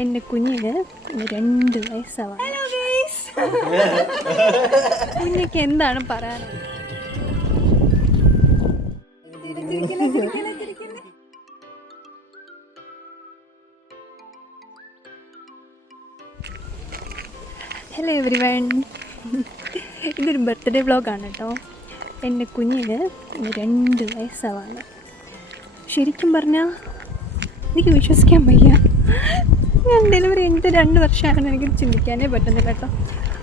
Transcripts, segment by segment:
എൻ്റെ കുഞ്ഞിന് 2 വയസ്സാവാം. കുഞ്ഞിക്ക് എന്താണ് പറയാനുള്ളത്? ഹലോ എവരിവൺ, ഇതൊരു ബർത്ത്ഡേ വ്ളോഗാണ് കേട്ടോ. എൻ്റെ കുഞ്ഞിന് 2 വയസ്സാവാണ്. ശരിക്കും പറഞ്ഞാൽ എനിക്ക് വിശ്വസിക്കാൻ വയ്യ. ഞാൻ ഡെലിവറി കഴിഞ്ഞിട്ട് 2 വർഷമാണെന്ന് എനിക്ക് ചിന്തിക്കാനേ പറ്റുന്നില്ല കേട്ടോ.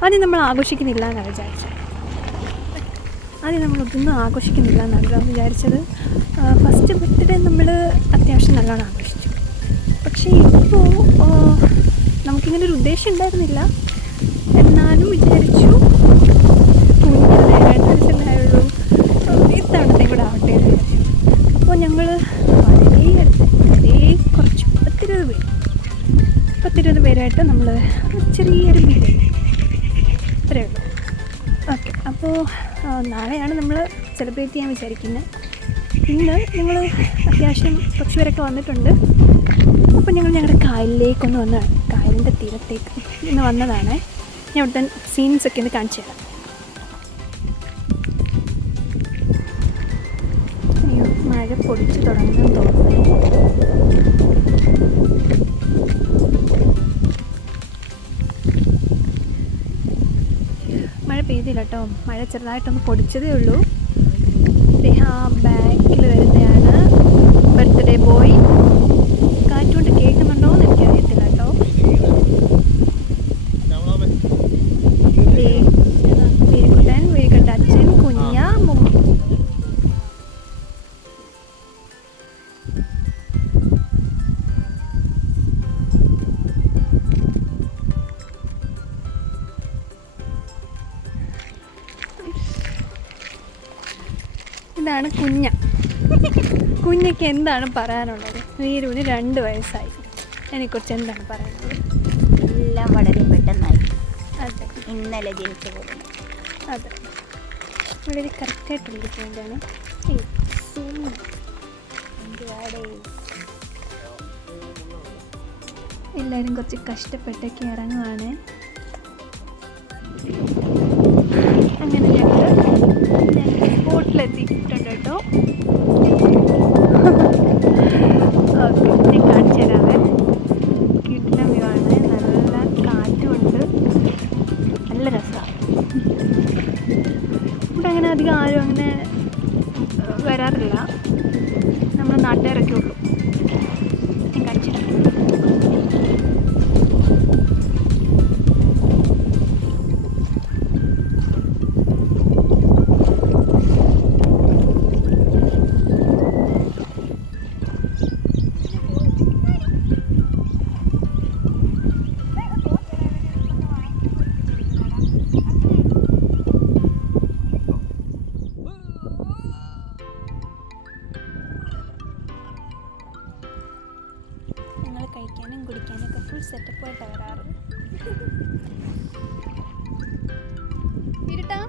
ആദ്യം നമ്മൾ ആഘോഷിക്കുന്നില്ല എന്നാണ് വിചാരിച്ചത്. നമ്മളൊന്നും ആഘോഷിക്കുന്നില്ല എന്നാണ് വിചാരിച്ചത്. ഫസ്റ്റ് ബർത്ത്ഡേ നമ്മൾ അത്യാവശ്യം നല്ലോണം ആഘോഷിച്ചു. പക്ഷേ ഇപ്പോൾ നമുക്കിങ്ങനൊരു ഉദ്ദേശം ഉണ്ടായിരുന്നില്ല. എന്നാലും വിചാരിച്ചു കുഞ്ഞിനെ 2 വയസ്സല്ലായുള്ളൂ, ഇത്തവണത്തെ കൂടെ ആവട്ടെ എന്ന് വിചാരിച്ചു. അപ്പോൾ ഞങ്ങൾ വളരെ കുറച്ച് 10-20 പേരായിട്ട് നമ്മൾ ചെറിയൊരു ബിരിയാണി അത്രയേ ഉള്ളൂ. ഓക്കെ, അപ്പോൾ നാളെയാണ് നമ്മൾ സെലിബ്രേറ്റ് ചെയ്യാൻ വിചാരിക്കുന്നത്. ഇന്ന് ഞങ്ങൾ അത്യാവശ്യം കുറച്ച് പേരൊക്കെ വന്നിട്ടുണ്ട്. അപ്പോൾ ഞങ്ങൾ ഞങ്ങളുടെ കായലിലേക്കൊന്ന് വന്നതാണ്, കായലിൻ്റെ തീരത്തേക്ക് ഇന്ന് വന്നതാണ്. ഞാൻ ഇവിടുത്തെ സീൻസൊക്കെ ഒന്ന് കാണിച്ചു തരാം. അയ്യോ, മഴ പൊടിച്ച് തുടങ്ങുന്നു തോന്നുന്നു. മഴ പെയ്തില്ല കേട്ടോ, മഴ ചെറുതായിട്ടൊന്ന് പൊടിച്ചതേ ഉള്ളൂ. ആ ബാക്കിൽ വരുന്നതാണ് ബർത്ത്ഡേ ബോയ്. കാറ്റുകൊണ്ട് കേൾക്കുന്നുണ്ടോയെന്ന് എനിക്കറിയത്തില്ല കേട്ടോ. വീരിക്കുട്ടൻ, വീരിക്കുട്ടൻ്റെ അച്ഛൻ, കുഞ്ഞ, മുമ്മ. ഇതാണ് കുഞ്ഞ. കുഞ്ഞയ്ക്ക് എന്താണ് പറയാനുള്ളത്? വീരുവിന് 2 വയസ്സായി. അതിനെക്കുറിച്ച് എന്താണ് പറയാനുള്ളത്? എല്ലാം വളരെ പെട്ടെന്നായി. അതെ, ഇന്നലെ ജനിച്ച പോലെ. അതെ, വളരെ കറക്റ്റായിട്ടുള്ളൊരു പോയിൻ്റാണ്. എല്ലാവരും കുറച്ച് കഷ്ടപ്പെട്ടൊക്കെ ഇറങ്ങുവാണ്. അങ്ങനെ ഞങ്ങൾ സ്പോട്ടിലെത്തിയിട്ടുണ്ട് കേട്ടോ. ഓക്കെ, ഞാൻ കാണിച്ചു തരാവേ. കിട്ടുന്ന വ്യൂ ആണ്, നല്ല കാറ്റുമുണ്ട്, നല്ല രസമാണ്. ഇവിടെ അങ്ങനെ അധികം ആരും അങ്ങനെ വരാറില്ല, നമ്മൾ നാട്ടുകാരൊക്കെ ഉള്ളൂ. ഞാൻ കാണിച്ചു തരാം. കഴിക്കാനും കുടിക്കാനൊക്കെ ഫുൾ സെറ്റപ്പായിട്ടാണ് വരാറ്. ഇരുട്ടാ,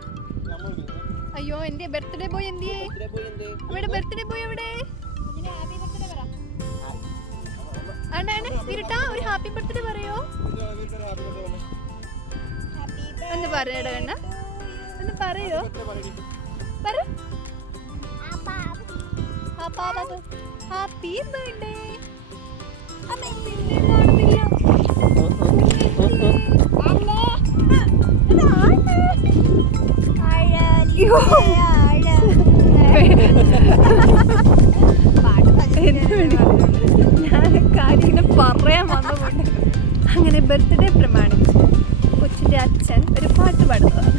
അയ്യോ എൻ്റെ ബർത്ത്ഡേ ബോയ് എന്തിയേ? അവിടെ ബർത്ത്ഡേ ബോയ് എവിടെ? ആണ് ഇരുട്ടാ, ഒരു ഹാപ്പി ബർത്ത്ഡേ പറയോ? ഒന്ന് പറയടാ കണ്ണ, ഒന്ന് പറയോ? Happy birthday. ഞാൻ കാര്യം പറയാൻ വന്നുകൊണ്ട് അങ്ങനെ ബർത്ത്ഡേ പ്രമാണിച്ച് കൊച്ചിൻ്റെ അച്ഛൻ ഒരു പാട്ട് പാടുന്നതാണ്.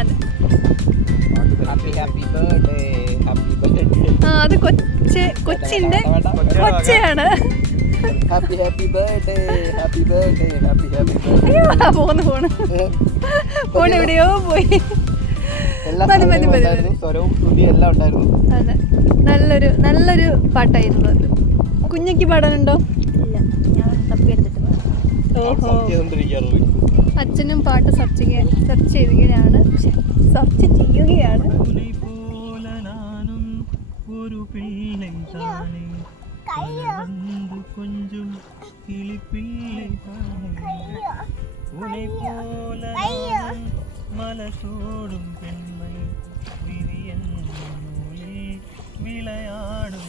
അതെ, അത് കൊച്ചിൻ്റെ ഒച്ചയാണ്. ഫോൺ എവിടെയോ പോയി. അതെ, നല്ലൊരു പാട്ടായിരുന്നു അത്. കുഞ്ഞയ്ക്ക് പാടാനുണ്ടോ? ഓഹോ, അച്ഛനും പാട്ട് സെർച്ച് ചെയ്യുകയാണ്. கொஞ்சம் கிளிப்பிள்ளை உனை போல மலசோடும் பெண்மை விரியன் நூலில் വിളയാടും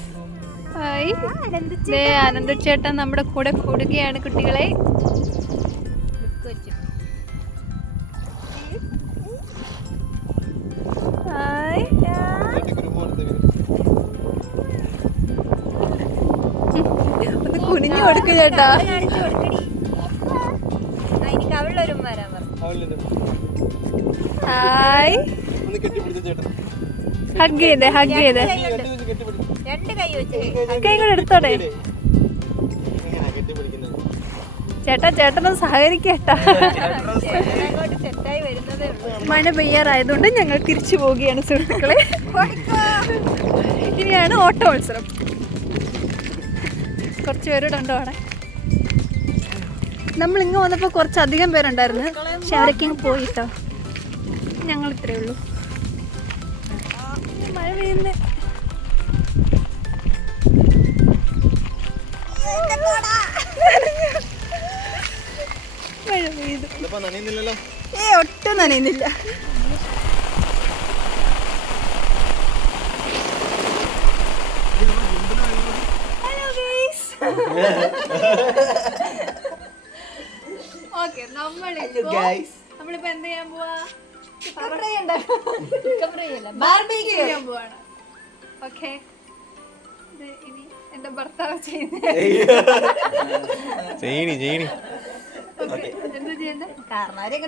ഹായ് ദേ ആനന്ദച്ചേട്ടൻ നമ്മുടെ കൂടെ കൂടുകയാണ് കുട്ടികളെ. ഹായ് ഒന്ന് കുനിഞ്ഞു കൊടുക്ക് ചേട്ടാ. എനിക്ക് അവളൊരു വരാൻ പറഞ്ഞു. ഹായ് ഹഗ് ചെയ്തേ ഹഗ് ചെയ്തേ. രണ്ട് കൈ വെച്ച് കൈ കൂടെ എടുത്തോടെ ചേട്ടാ. ചേട്ടനും സഹകരിക്കേട്ടാ. അങ്ങോട്ട് സെറ്റായി വരുന്നതേ ഉള്ളൂ. മഴ പെയ്യാറായതുകൊണ്ട് ഞങ്ങൾ തിരിച്ചു പോവുകയാണ് സുഹൃത്തുക്കളെ. ഇനിയാണ് ഓട്ട മത്സരം. കുറച്ച് പേരോട് ഉണ്ടോ അവിടെ? നമ്മൾ ഇങ്ങ് വന്നപ്പോൾ കുറച്ചധികം പേരുണ്ടായിരുന്നു, പക്ഷെ അവരൊക്കെ ഇങ്ങ് പോയിട്ടോ. ഞങ്ങൾ ഇത്രയേ ഉള്ളൂ. മഴ പെയ്യുന്നേ. മഴ പെയ്തു. ഒട്ടും നനയുന്നില്ല. Hello guys. ഓക്കെ, നമ്മളിപ്പോ എന്ത് ചെയ്യാൻ പോവാ? ചെയ്യാൻ പോവാണ്. ഓക്കെ, ഇനി എന്റെ ഭർത്താവ് ചെയ്യുന്നത് എന്താ ചെയ്യുന്നത്? ആദ്യം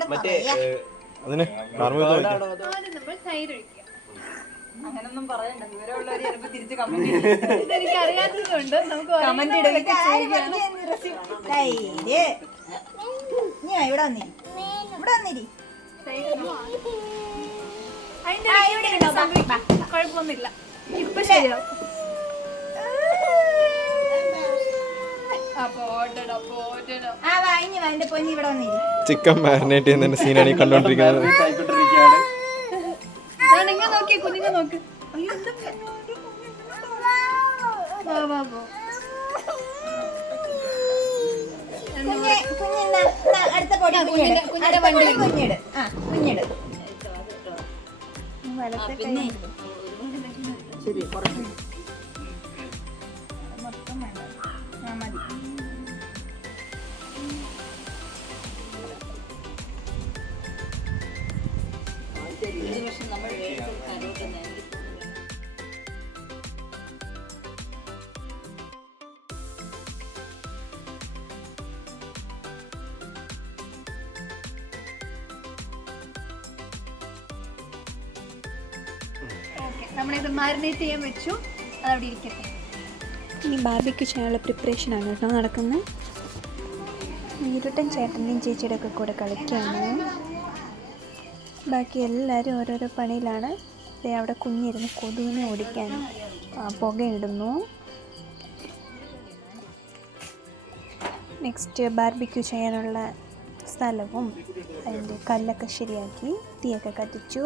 നമ്മൾ തൈര് ഒഴിക്കുക. അങ്ങനൊന്നും പറയണ്ട, വിവരമുള്ളവര് ചിലപ്പോ തിരിച്ച് കമന്റ് ഇതെനിക്ക് അറിയാത്തതുകൊണ്ട് നമുക്ക് ഇവിടെ വന്നിരി, ഇവിടെ വന്നിരി. കുഴപ്പമൊന്നുമില്ല, ഇപ്പൊ ശരിയാവും. ചിക്കൻ മാരിനേറ്റ് ചെയ്യുന്നതിന്റെ സീനാണ് ഈ കണ്ടോണ്ടിരിക്കുന്നത്. നോക്കി കുഞ്ഞിങ്ങ നോക്ക്. അടുത്ത പൊടി കുഞ്ഞിട്, കുഞ്ഞിട്. പിന്നെ മൊത്തം വേണ്ട, മതി. നമ്മളിത് മാരിനേറ്റ് ചെയ്യാൻ വെച്ചു, അതവിടെ ഇരിക്കട്ടെ. ഇനി ബാർബിക്യൂ ചെയ്യാനുള്ള പ്രിപ്പറേഷനാണ് കേട്ടോ നടക്കുന്നത്. വീരുട്ടൻ ചേട്ടൻ്റെയും ചേച്ചിയുടെ ഒക്കെ കൂടെ കളിക്കുകയാണ്. ബാക്കി എല്ലാവരും ഓരോരോ പണിയിലാണ്. അവിടെ കുഞ്ഞിരുന്ന് കൊതുവിനെ ഓടിക്കാൻ പുകയിടുന്നു. നെക്സ്റ്റ് ബാർബിക്യൂ ചെയ്യാനുള്ള സ്ഥലവും അതിൻ്റെ കല്ലൊക്കെ ശരിയാക്കി തീയൊക്കെ കത്തിച്ചു.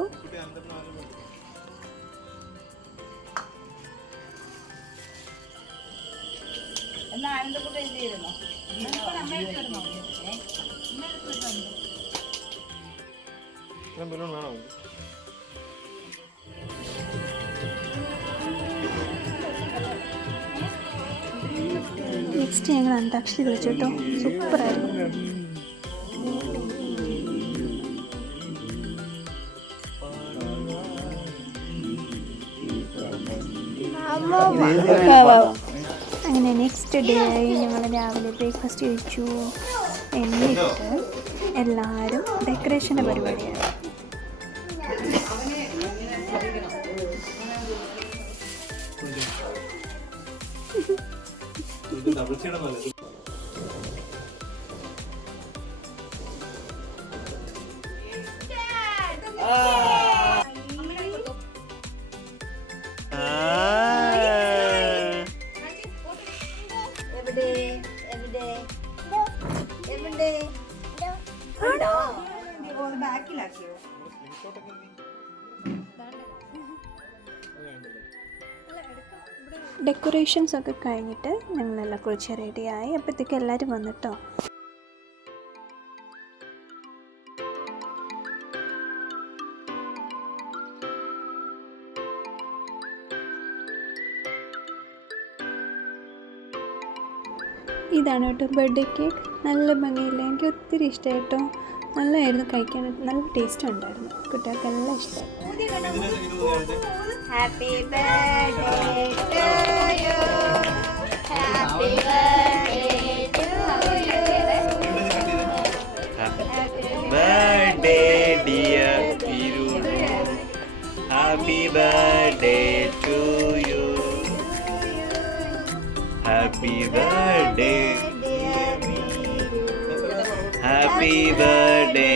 നെക്സ്റ്റ് ഞങ്ങൾ അന്താക്ഷരി കളിച്ചു കേട്ടോ, സൂപ്പറായിരുന്നു. അങ്ങനെ നെക്സ്റ്റ് ഡേ ഞങ്ങൾ രാവിലെ ബ്രേക്ക്ഫാസ്റ്റ് കഴിച്ചു. എന്നിട്ട് എല്ലാവരും ഡെക്കറേഷൻ്റെ പരിപാടിയാണ്. ബാക്കിലാക്കിയോ? അല്ല എടുക്കാം, ഇവിടെ ഡെക്കറേഷൻസ് ഒക്കെ കഴിഞ്ഞിട്ട് ഞങ്ങളെല്ലാം കുളിച്ച് റെഡിയായി. അപ്പോഴത്തേക്ക് എല്ലാവരും വന്നിട്ടോ. ഇതാണ് കേട്ടോ ബർത്ത്ഡേ കേക്ക്. നല്ല ഭംഗിയില്ല, എനിക്ക് ഒത്തിരി ഇഷ്ടമായി കേട്ടോ. നല്ലതായിരുന്നു കഴിക്കാൻ, നല്ല ടേസ്റ്റ് ഉണ്ടായിരുന്നു. കുട്ടികൾക്കെല്ലാം ഇഷ്ടമായി. Happy birthday to you, happy birthday to you, birthday dear Virunu, happy birthday to you, happy birthday, happy birthday